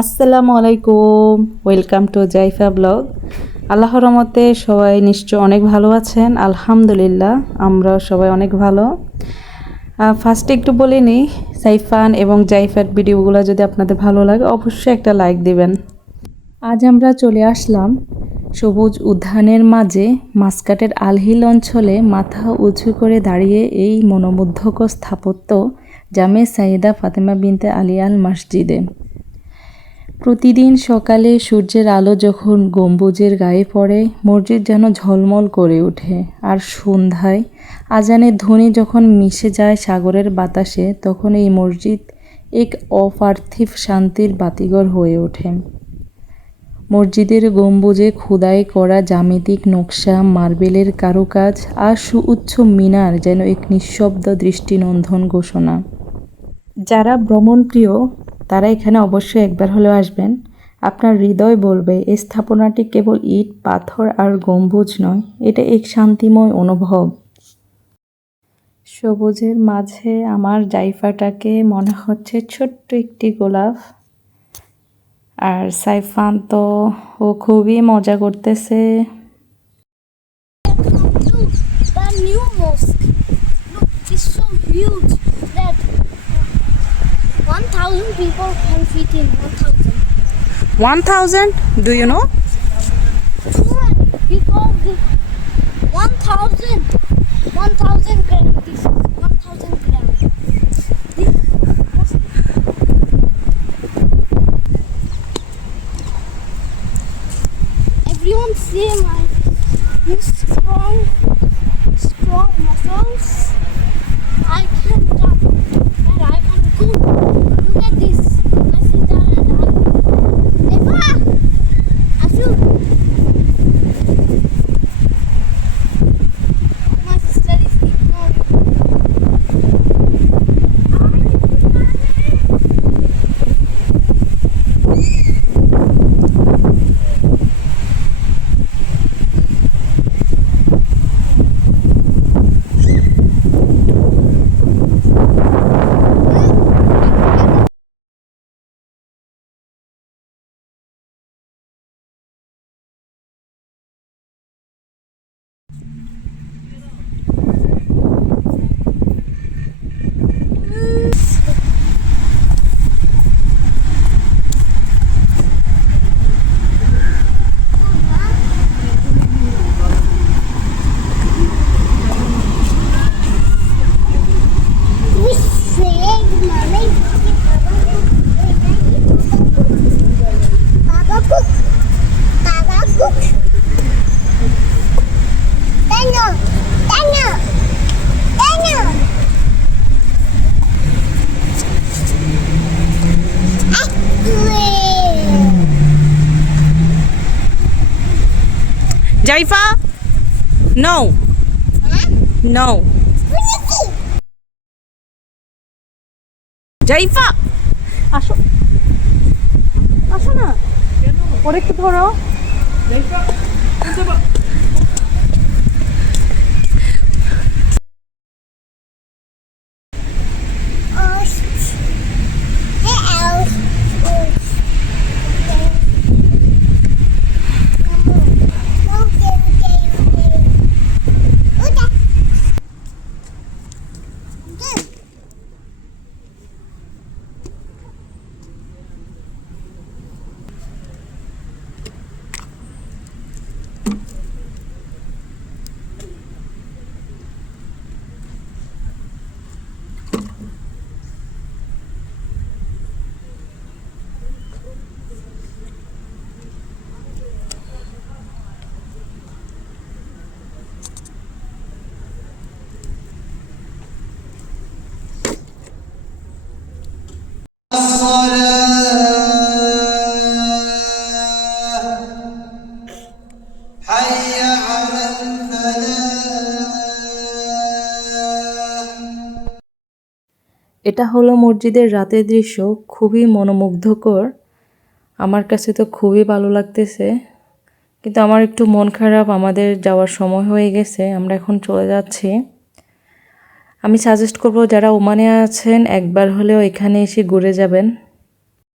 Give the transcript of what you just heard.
আসসালামু আলাইকুম, welcome to জাইফা ব্লগ। আল্লাহর রহমতে সবাই নিশ্চয় অনেক ভালো আছেন। আলহামদুলিল্লাহ, আমরা সবাই অনেক ভালো। ফার্স্টে একটু বলে নিই, সাইফান এবং জাইফার ভিডিওগুলো যদি আপনাদের ভালো লাগে অবশ্যই একটা লাইক দিবেন। আজ আমরা চলে আসলাম সবুজ উদ্যানের মাঝে মাসকাটের আলহিল অঞ্চলে মাথা উঁচু করে দাঁড়িয়ে এই মনোমুগ্ধকর স্থাপত্য জামে সাইয়েদা ফাতেমা বিনতে আলী আল মসজিদে। প্রতিদিন সকালে সূর্যের আলো যখন গম্বুজের গায়ে পড়ে, মসজিদ যেন ঝলমল করে ওঠে। আর সন্ধ্যায় আজানের ধ্বনি যখন মিশে যায় সাগরের বাতাসে, তখন এই মসজিদ এক অপার্থিব শান্তির বাতিঘর হয়ে ওঠে। মসজিদের গম্বুজে খোদাই করা জ্যামিতিক নকশা, মার্বেলের কারুকাজ আর সুউচ্চ মিনার যেন এক নিঃশব্দ দৃষ্টিনন্দন ঘোষণা। যারা ভ্রমণপ্রিয় তারা এখানে অবশ্যই একবার হলেও আসবেন। আপনার হৃদয় বলবে এই স্থাপনাটি কেবল ইট, পাথর আর গম্বুজ নয়, এটা এক শান্তিময় অনুভব। সবুজের মাঝে আমার জাইফাটাকে মনে হচ্ছে ছোট্ট একটি গোলাপ। আর সাইফান তো ও খুবই মজা করতেছে। The new mosque. Look, it's so huge that 1,000 people can fit in. 1,000. 1000? Do you know? Yeah, because 1,000. 1,000 gram. This is 1,000 gram. This mosque. Everyone say my strong muscles. I can jump and I can go. Look at this. My sister and I. Eva! Asu! My sister is ignoring. জাইফা, no, no. জাইফা, আসো, আসো না, ওর একটু ধরো। এটা হলো মসজিদের রাতের দৃশ্য, খুবই মনোমুগ্ধকর। আমার কাছে তো খুবই ভালো লাগতেছে, কিন্তু আমার একটু মন খারাপ, আমাদের যাওয়ার সময় হয়ে গেছে, আমরা এখন চলে যাচ্ছি। আমি সাজেস্ট করব যারা ওমানে আছেন একবার হলেও এখানে এসে ঘুরে যাবেন।